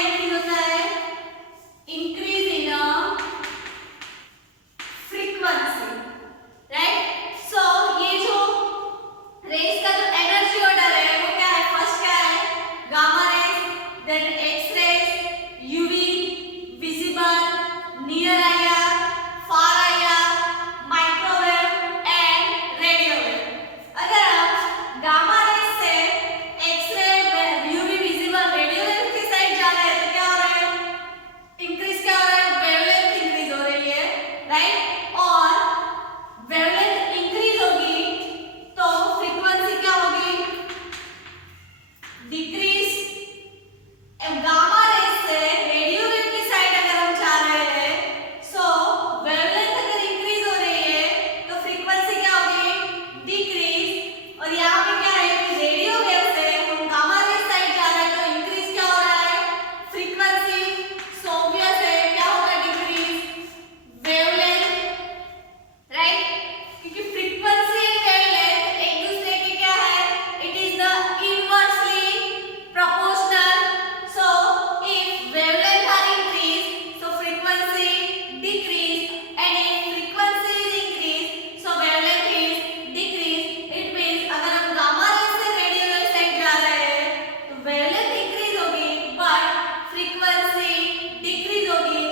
इंक्रीज होता है? Increase in frequency, right? So ये जो रेस का जो एनर्जी ऑर्डर है वो क्या है? फर्स्ट क्या है? Gamma rays, then X rays, UV, visible, near IR, far IR, microwave and radio wave. अगर हम गामा रेस से X ray, UV, visible, radio wave की साइड जा रहे हैं तो क्या हो रहा है? इंक्रीज क्या हो रहा है? वेवलेंथ इंक्रीज हो रही है, राइट? और वेवलेंथ इंक्रीज होगी तो फ्रीक्वेंसी क्या होगी? डिक्रीज। गामा रेस से रेडियो वेव की साइड अगर हम जा रहे हैं, सो वेवलेंथ अगर इंक्रीज हो रही है तो फ्रीक्वेंसी क्या होगी? डिक्रीज। और यहाँ पे क्या है कि रेडियो वेव से हम गामा रेस साइड जा रहे हैं तो इंक्रीज क्या हो रहा है? फ्रीक्वेंसी। सो ऑब्वियस है क्या होगा? Decrease wavelength, right? क्योंकि फ्रीक्वेंसी एंड वेवलेंथ एक दूसरे के क्या है? It is the inversely proportional. So if wavelength are increased, so frequency decrease, and if frequency is increased, so wavelength is decrease. It means अगर हम गामा रेस से radio wave side जा रहे हैं तो wavelength increase होगी but frequency decrease होगी,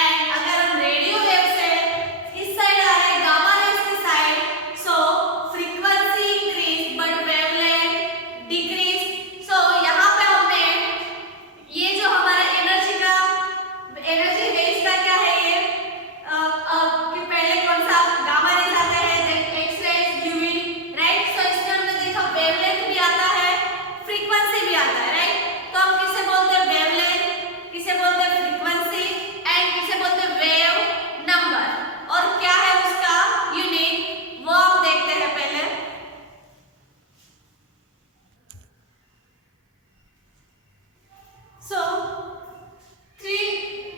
and अगर हम रेडियो वेव से इस साइड आ रहे हैं गामा रेस की side, so frequency increase but wavelength decrease. So यहाँ पे हमने ये जो हमारा एनर्जी रेस का क्या है ये कि पहले कौन सा गामा रेस आता है, then X rays, UV, right? So इसमें हमने देखा वेवलेंथ भी आता है, फ्रीक्वेंसी भी आता है, राइट? तो हम किसे बोलते हैं? वेवलेंथ, किसे बोलते हैं? फ्रीक्वेंसी, एंड किसे बोलते हैं? Wave number. और क्या है उसका यूनिट वो हम देखते हैं पहले। So,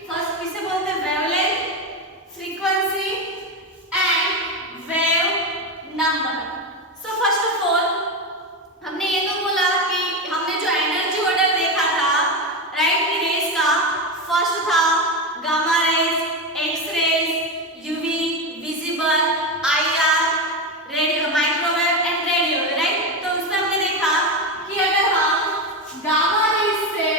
first किसे बोलते हैं? Wavelength, frequency and wave number. So first of all हमने ये तो बोला कि हमने जो एनर्जी ऑर्डर देखा था, राइट, कि रेस का फर्स्ट था gamma rays, X rays, UV, visible, IR, radio, microwave and radio, right? तो उसमें हमने देखा कि अगर हम गामा रेस से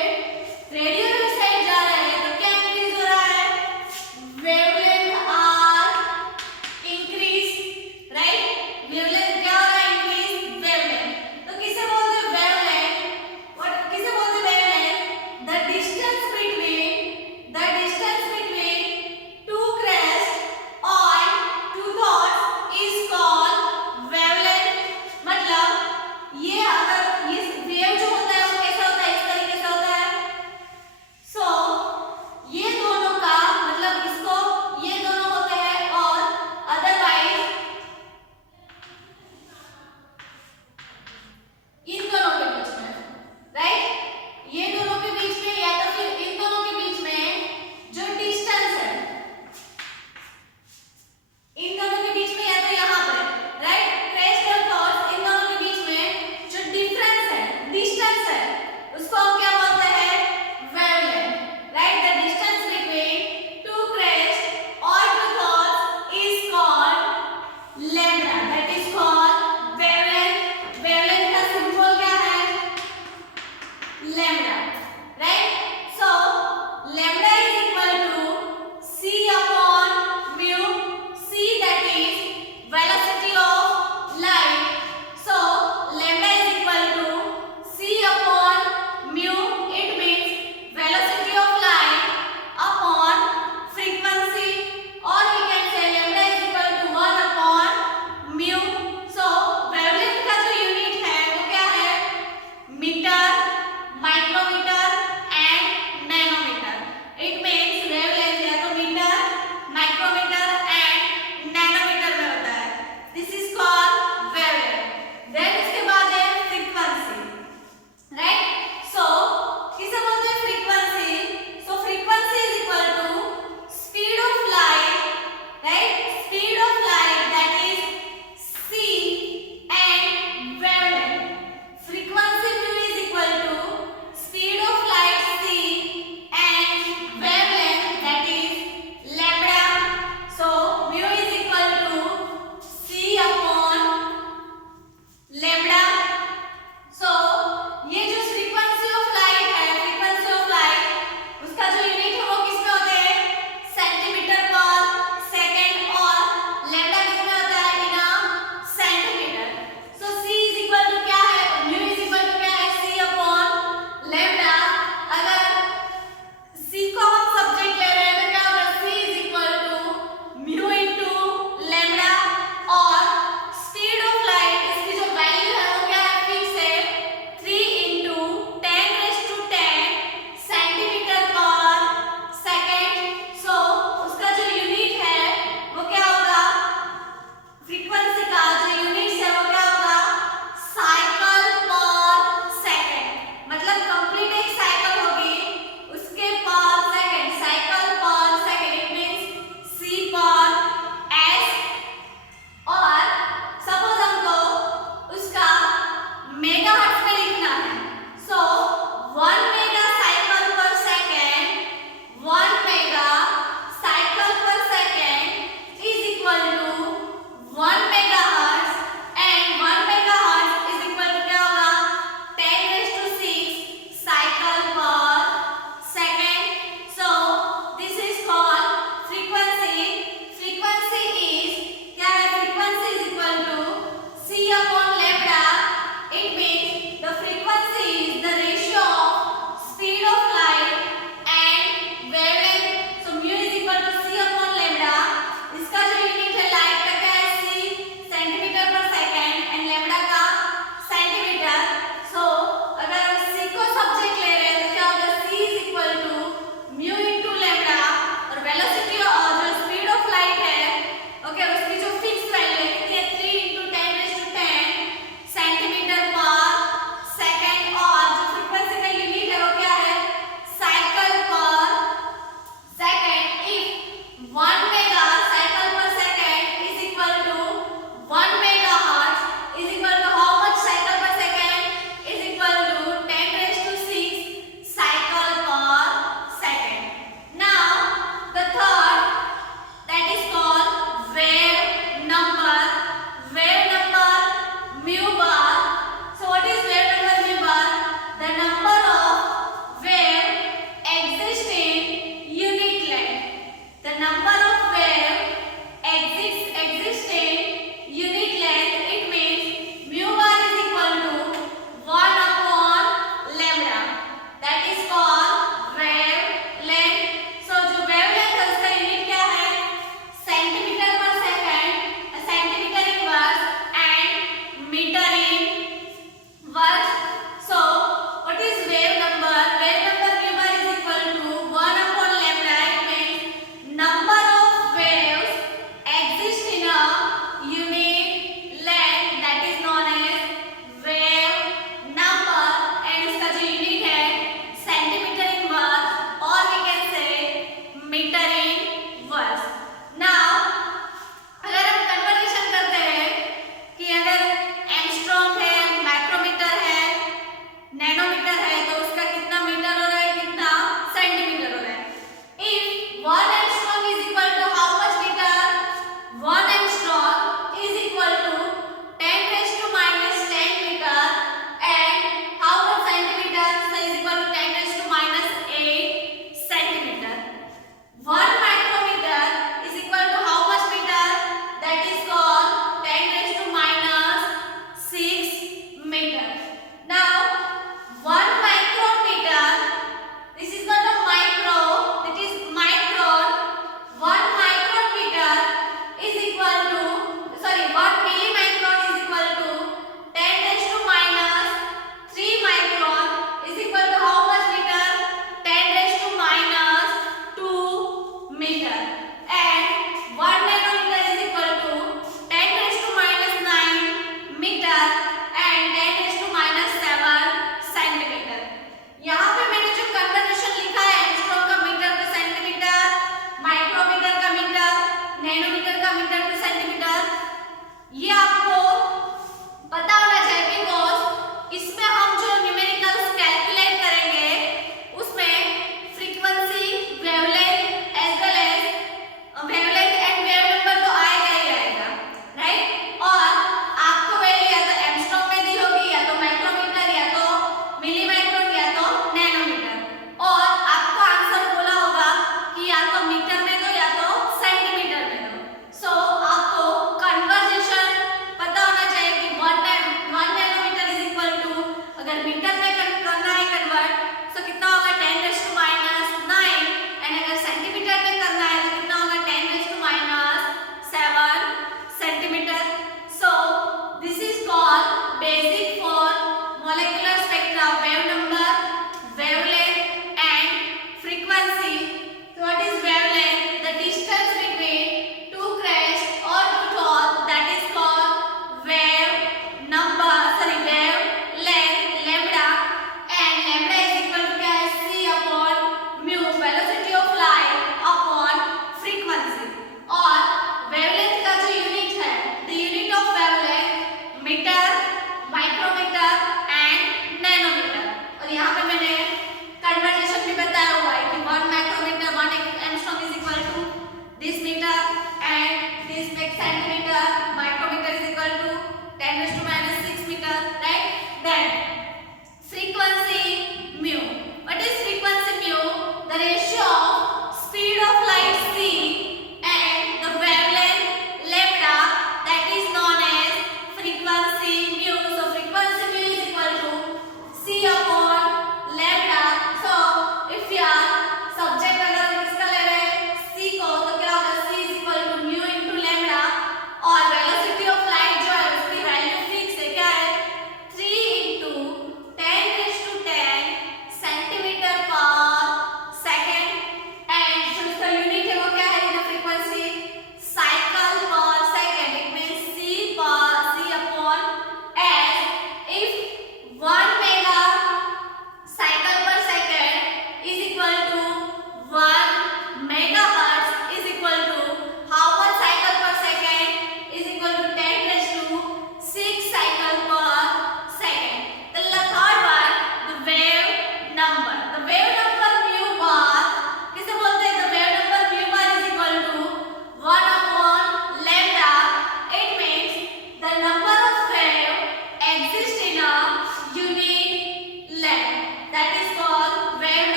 रेडियो वेव साइड जा रहे हैं तो क्या इंक्रीज हो रहा है? Wavelength are increase, right? Wavelength क्या हो रहा है? Increase wavelength. तो किसे बोलते हैं वेवलेंथ? व्हाट किसे बोलते हैं wavelength? The distance between two crest on two dots is called wavelength. मतलब ये अगर ये वेव जो होता है वो कैसा होता है? इस तरीके से होता है। सो ये दोनों का मतलब इसको ये दोनों होते हैं और अदरवाइज इन दोनों के बीच में, राइट? ये दोनों के बीच में या तो फिर इन दोनों के बीच में जो डिस्टेंस है, इन दोनों के बीच में या तो यहाँ पर, राइट, क्रेस्ट और डॉट्स, इन दोनों के बीच में जो डिफरेंस है, डिस्टेंस है, उसको हम क्या बोलते हैं? Wavelength, right? The distance between two crests or two dots is called lambda. That is called wavelength. Wavelength का symbol क्या है? Lambda, right? So lambda is equal to c upon mu. C, that is velocity of light. So lambda is equal to c upon mu. It means velocity of light upon frequency, or we can say lambda is equal to 1 upon mu. So wavelength का जो यूनिट है वो क्या है? Metre, micrometer and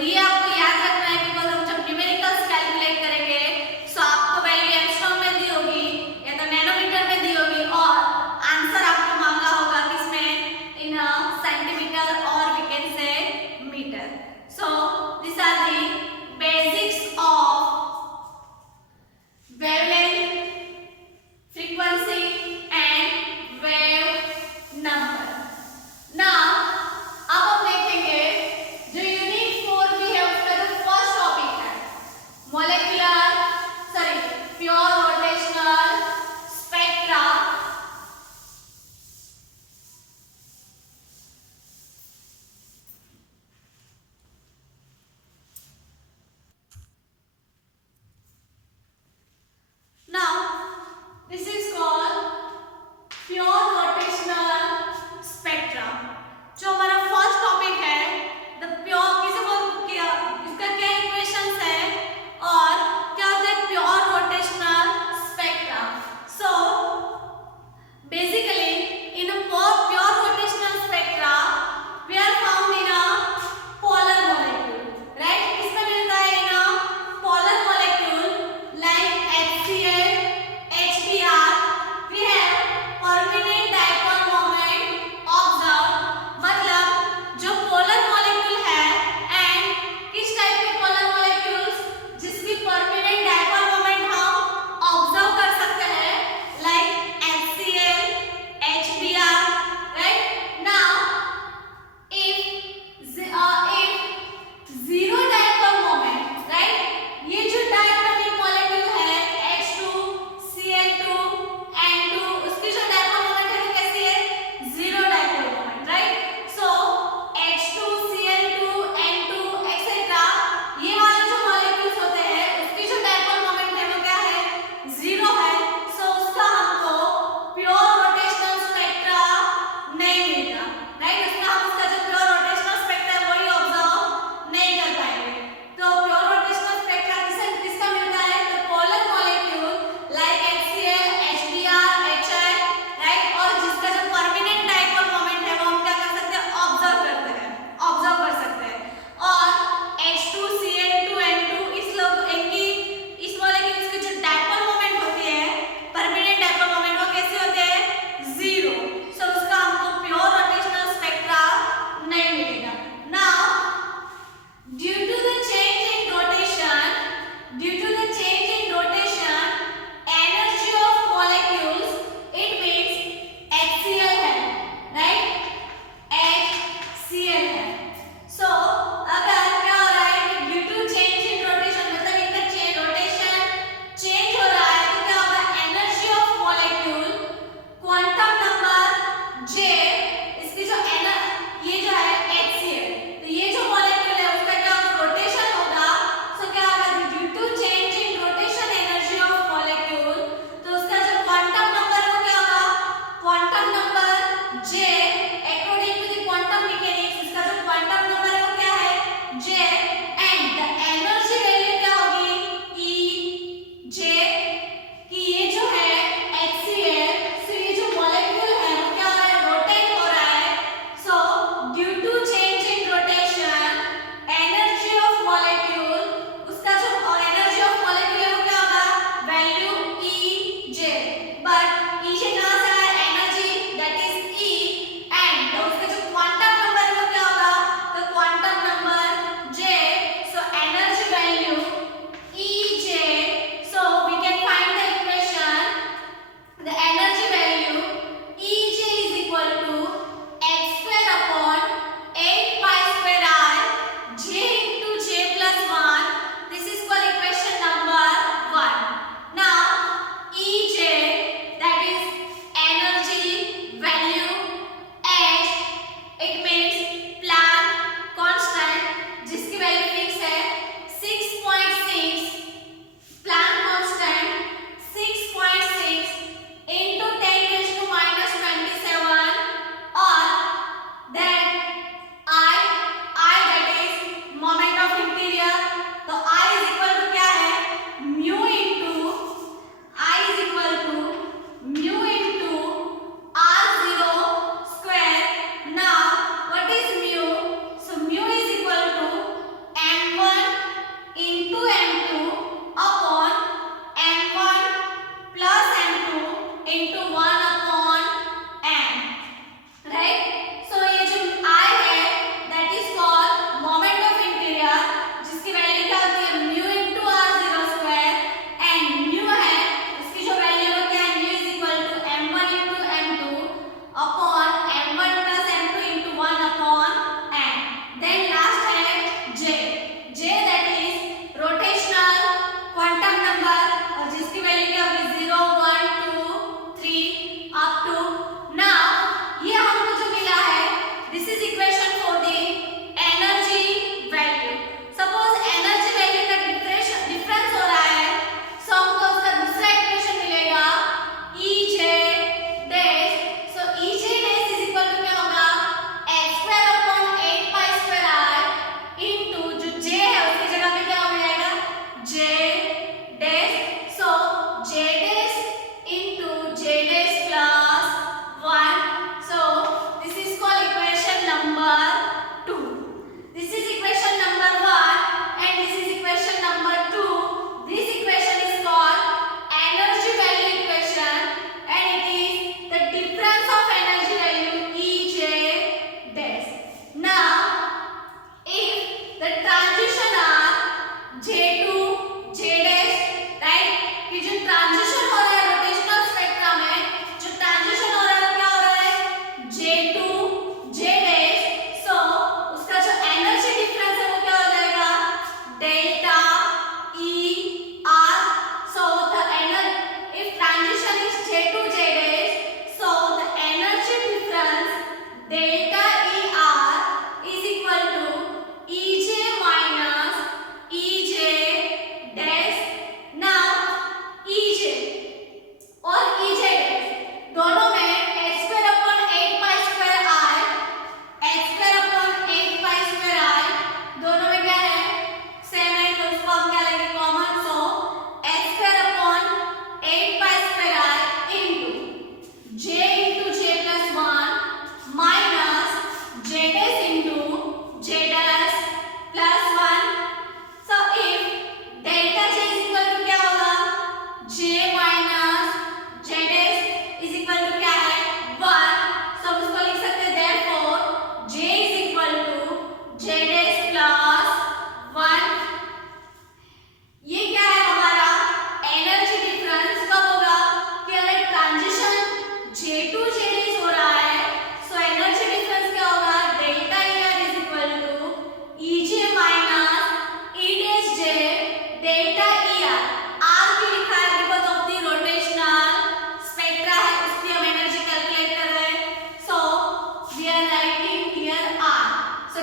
और ये आपको याद रखना है बिकॉज हम जब न्यूमेरिकल्स कैलकुलेट करेंगे सो आपको वैल्यू एंगस्ट्रॉम में दी होगी या तो नैनोमीटर में दी होगी और आंसर आपको मांगा होगा किसमें इन सेंटीमीटर और we can say metre. So this are the basics of wavelength, frequency and wave number. Now अब हम देखेंगे जो यूनिट 4 भी है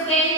स्टूडेंट